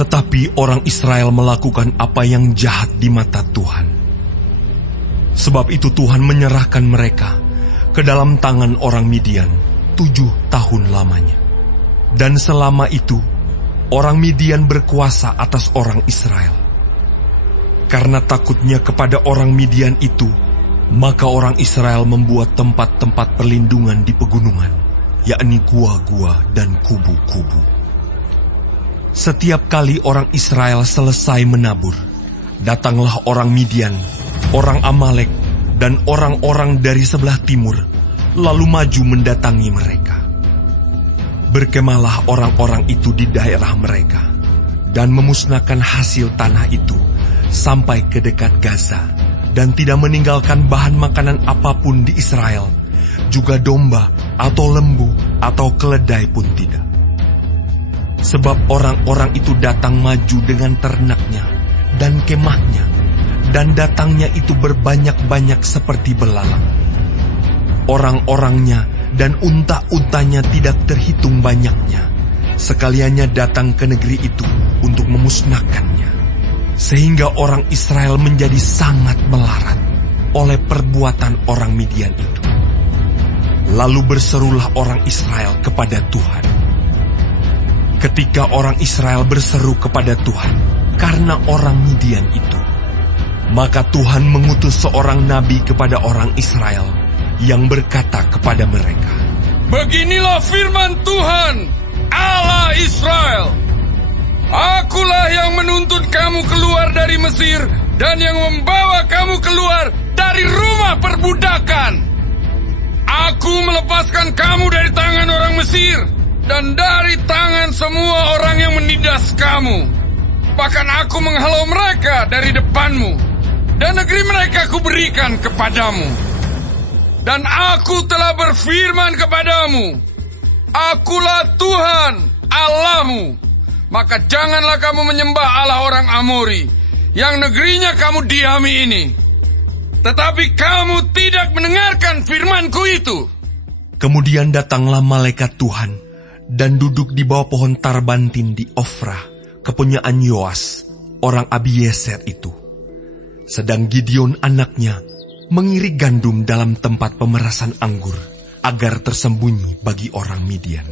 Tetapi orang Israel melakukan apa yang jahat di mata Tuhan. Sebab itu Tuhan menyerahkan mereka ke dalam tangan orang Midian 7 tahun lamanya. Dan selama itu, orang Midian berkuasa atas orang Israel. Karena takutnya kepada orang Midian itu, maka orang Israel membuat tempat-tempat perlindungan di pegunungan, yakni gua-gua dan kubu-kubu. Setiap kali orang Israel selesai menabur, datanglah orang Midian, orang Amalek, dan orang-orang dari sebelah timur, lalu maju mendatangi mereka. Berkemalah orang-orang itu di daerah mereka, dan memusnahkan hasil tanah itu sampai ke dekat Gaza, dan tidak meninggalkan bahan makanan apapun di Israel, juga domba atau lembu atau keledai pun tidak. Sebab orang-orang itu datang maju dengan ternaknya dan kemahnya, dan datangnya itu berbanyak-banyak seperti belalang. Orang-orangnya dan unta-untanya tidak terhitung banyaknya, sekaliannya datang ke negeri itu untuk memusnahkannya. Sehingga orang Israel menjadi sangat melarat oleh perbuatan orang Midian itu. Lalu berserulah orang Israel kepada Tuhan. Ketika orang Israel berseru kepada Tuhan karena orang Midian itu, maka Tuhan mengutus seorang nabi kepada orang Israel yang berkata kepada mereka, "Beginilah firman Tuhan, Allah Israel. Akulah yang menuntun kamu keluar dari Mesir dan yang membawa kamu keluar dari rumah perbudakan. Aku melepaskan kamu dari tangan orang Mesir dan dari tangan semua orang yang menindas kamu. Bahkan aku menghalau mereka dari depanmu, dan negeri mereka kuberikan kepadamu. Dan aku telah berfirman kepadamu, Akulah Tuhan Allahmu. Maka janganlah kamu menyembah Allah orang Amori, yang negerinya kamu diami ini. Tetapi kamu tidak mendengarkan firmanku itu." Kemudian datanglah malaikat Tuhan dan duduk di bawah pohon tarbantin di Ofrah, kepunyaan Yoas, orang Abieser itu. Sedang Gideon anaknya mengirik gandum dalam tempat pemerasan anggur, agar tersembunyi bagi orang Midian.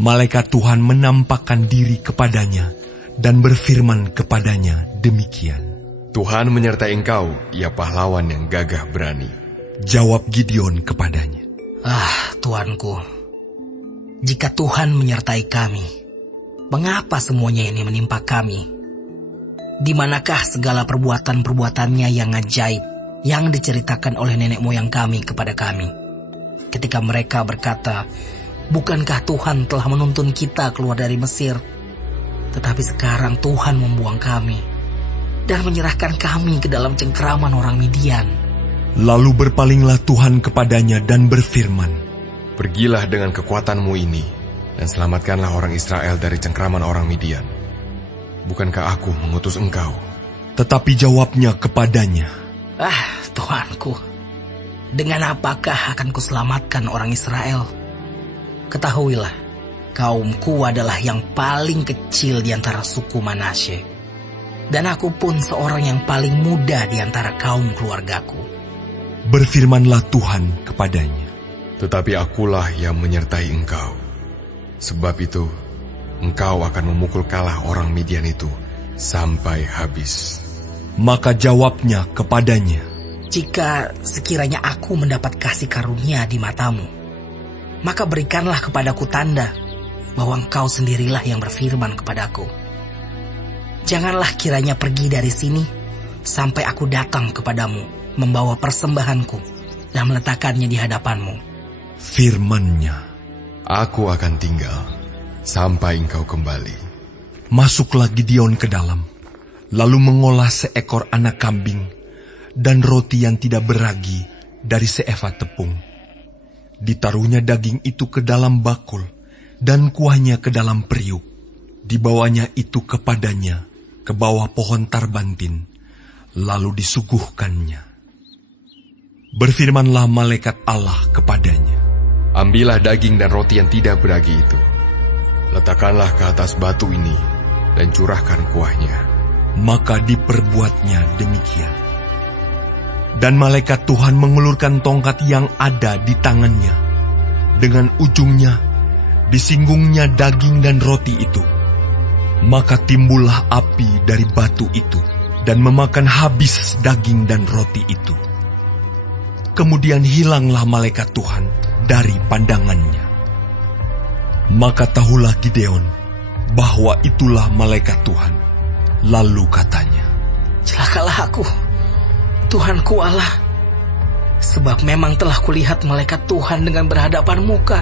Malaikat Tuhan menampakkan diri kepadanya dan berfirman kepadanya demikian, "Tuhan menyertai engkau, ya pahlawan yang gagah berani." Jawab Gideon kepadanya, Tuanku, jika Tuhan menyertai kami, mengapa semuanya ini menimpa kami? Di manakah segala perbuatan-perbuatannya yang ajaib yang diceritakan oleh nenek moyang kami kepada kami? Ketika mereka berkata, "Bukankah Tuhan telah menuntun kita keluar dari Mesir? Tetapi sekarang Tuhan membuang kami dan menyerahkan kami ke dalam cengkeraman orang Midian." Lalu berpalinglah Tuhan kepadanya dan berfirman, "Pergilah dengan kekuatanmu ini, dan selamatkanlah orang Israel dari cengkraman orang Midian. Bukankah aku mengutus engkau?" Tetapi jawabnya kepadanya, Tuanku, dengan apakah akan kuselamatkan orang Israel? Ketahuilah, kaumku adalah yang paling kecil di antara suku Manasye, dan aku pun seorang yang paling muda di antara kaum keluargaku. Berfirmanlah Tuhan kepadanya, "Tetapi akulah yang menyertai engkau. Sebab itu, engkau akan memukul kalah orang Midian itu sampai habis." Maka jawabnya kepadanya, "Jika sekiranya aku mendapat kasih karunia di matamu, maka berikanlah kepadaku tanda bahwa engkau sendirilah yang berfirman kepadaku. Janganlah kiranya pergi dari sini sampai aku datang kepadamu, membawa persembahanku dan meletakkannya di hadapanmu." Firman-Nya, "Aku akan tinggal sampai engkau kembali." Masuklah Gideon ke dalam, lalu mengolah seekor anak kambing dan roti yang tidak beragi dari seefa tepung. Ditaruhnya daging itu ke dalam bakul dan kuahnya ke dalam periuk. Dibawanya itu kepadanya ke bawah pohon tarbantin, lalu disuguhkannya. Berfirmanlah malaikat Allah kepadanya, "Ambillah daging dan roti yang tidak beragi itu. Letakkanlah ke atas batu ini dan curahkan kuahnya. Maka diperbuatnya demikian. Dan malaikat Tuhan mengulurkan tongkat yang ada di tangannya. Dengan ujungnya disinggungnya daging dan roti itu. Maka timbullah api dari batu itu dan memakan habis daging dan roti itu. Kemudian hilanglah malaikat Tuhan dari pandangannya. Maka tahulah Gideon bahwa itulah malaikat Tuhan. Lalu katanya, Celakalah aku, Tuhanku Allah, sebab memang telah kulihat malaikat Tuhan dengan berhadapan muka.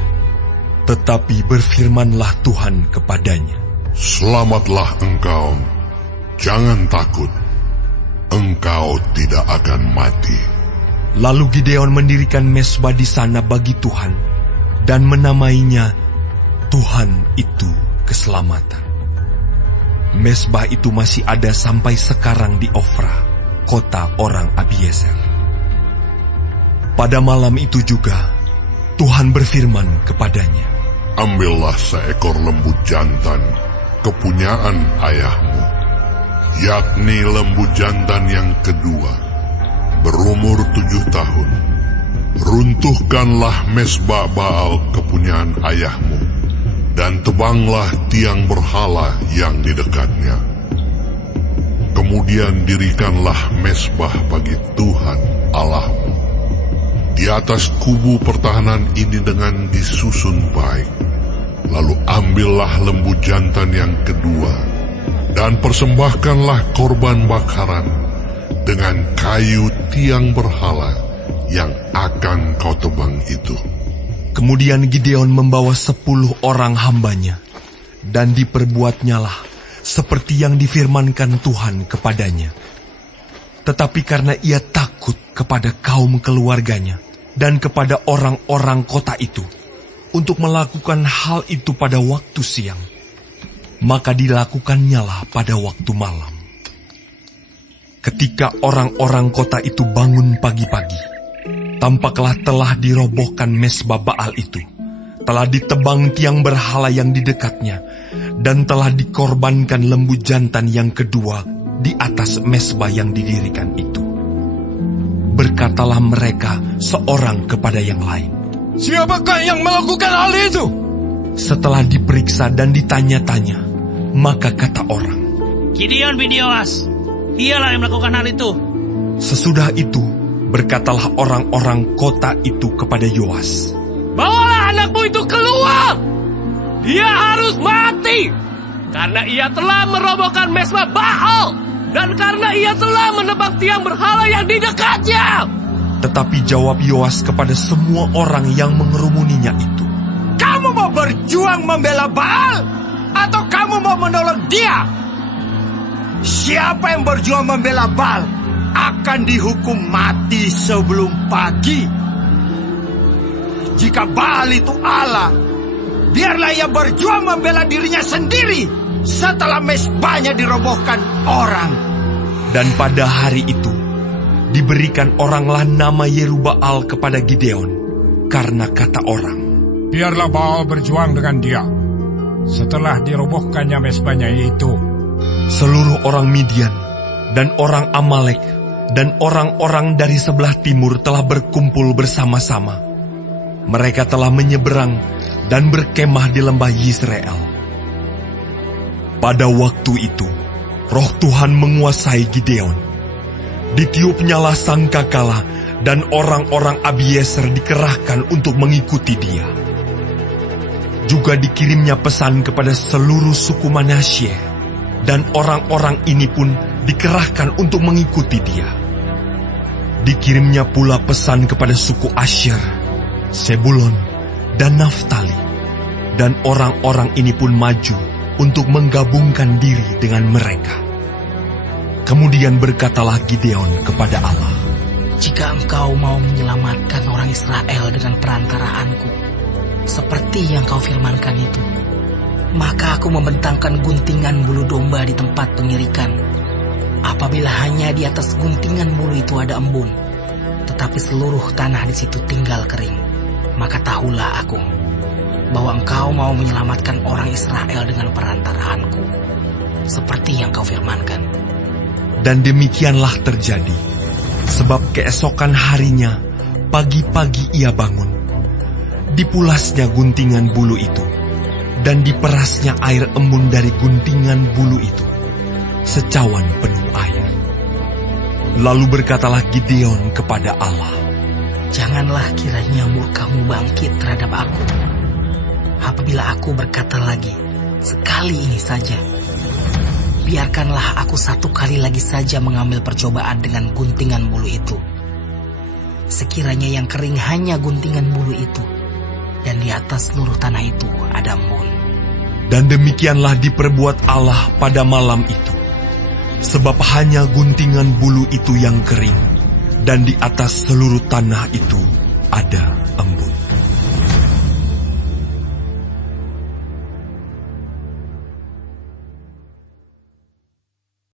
tetapi berfirmanlah Tuhan kepadanya, Selamatlah engkau, jangan takut, engkau tidak akan mati. Lalu Gideon mendirikan mezbah di sana bagi Tuhan dan menamainya Tuhan itu keselamatan. Mezbah itu masih ada sampai sekarang di Ofra, kota orang Abiezer. Pada malam itu juga Tuhan berfirman kepadanya, Ambillah seekor lembu jantan, kepunyaan ayahmu, yakni lembu jantan yang kedua, berumur 7 tahun. Runtuhkanlah mezbah Baal kepunyaan ayahmu, dan tebanglah tiang berhala yang di dekatnya. Kemudian dirikanlah mezbah bagi Tuhan Allahmu di atas kubu pertahanan ini dengan disusun baik. Lalu ambillah lembu jantan yang kedua, dan persembahkanlah korban bakaran dengan kayu tiang berhala yang akan kau tebang itu. Kemudian Gideon membawa 10 orang hambanya, dan diperbuatnyalah seperti yang difirmankan Tuhan kepadanya. Tetapi karena ia takut kepada kaum keluarganya dan kepada orang-orang kota itu, untuk melakukan hal itu pada waktu siang, maka dilakukannya pada waktu malam. Ketika orang-orang kota itu bangun pagi-pagi, tampaklah telah dirobohkan mezbah Baal itu, telah ditebang tiang berhala yang di dekatnya, dan telah dikorbankan lembu jantan yang kedua di atas mezbah yang didirikan itu. Berkatalah mereka seorang kepada yang lain, Siapakah yang melakukan hal itu? Setelah diperiksa dan ditanya-tanya, maka kata orang, Gideon bin Yoas, dialah yang melakukan hal itu. Sesudah itu, berkatalah orang-orang kota itu kepada Yoas, Bawalah anakmu itu keluar. Dia harus mati, karena ia telah merobohkan mezbah Baal, dan karena ia telah menebang tiang berhala yang di dekatnya. Tetapi jawab Yoas kepada semua orang yang mengerumuninya itu, Kamu mau berjuang membela Baal, atau kamu mau menolong dia? Siapa yang berjuang membela Baal akan dihukum mati sebelum pagi. Jika Baal itu Allah, biarlah ia berjuang membela dirinya sendiri setelah mezbahnya dirobohkan orang. dan pada hari itu diberikan oranglah nama Yerubbaal kepada Gideon, karena kata orang, Biarlah Baal berjuang dengan dia setelah dirobohkannya mezbahnya itu. seluruh orang Midian dan orang Amalek dan orang-orang dari sebelah timur telah berkumpul bersama-sama. Mereka telah menyeberang dan berkemah di lembah Yisrael. Pada waktu itu, Roh Tuhan menguasai Gideon. Ditiupnyalah sangkakala dan orang-orang Abiezer dikerahkan untuk mengikuti dia. Juga dikirimnya pesan kepada seluruh suku Manasye, dan orang-orang ini pun dikerahkan untuk mengikuti dia. Dikirimnya pula pesan kepada suku Asyer, Sebulon, dan Naftali, dan orang-orang ini pun maju untuk menggabungkan diri dengan mereka. Kemudian berkatalah Gideon kepada Allah, Jika engkau mau menyelamatkan orang Israel dengan perantaraanku, seperti yang kau firmankan itu, maka aku membentangkan guntingan bulu domba di tempat pengirikan. Apabila hanya di atas guntingan bulu itu ada embun, tetapi seluruh tanah di situ tinggal kering, maka tahulah aku bahwa engkau mau menyelamatkan orang Israel dengan perantaraanku. seperti yang kau firmankan. Dan demikianlah terjadi, sebab keesokan harinya, pagi-pagi ia bangun. Dipulasnya guntingan bulu itu, dan diperasnya air embun dari guntingan bulu itu, secawan penuh air. Lalu berkatalah Gideon kepada Allah, Janganlah kiranya murka-Mu bangkit terhadap aku, apabila aku berkata lagi, sekali ini saja. Biarkanlah aku satu kali lagi saja mengambil percobaan dengan guntingan bulu itu. Sekiranya yang kering hanya guntingan bulu itu, dan di atas seluruh tanah itu ada embun. Dan demikianlah diperbuat Allah pada malam itu, sebab hanya guntingan bulu itu yang kering, dan di atas seluruh tanah itu ada embun.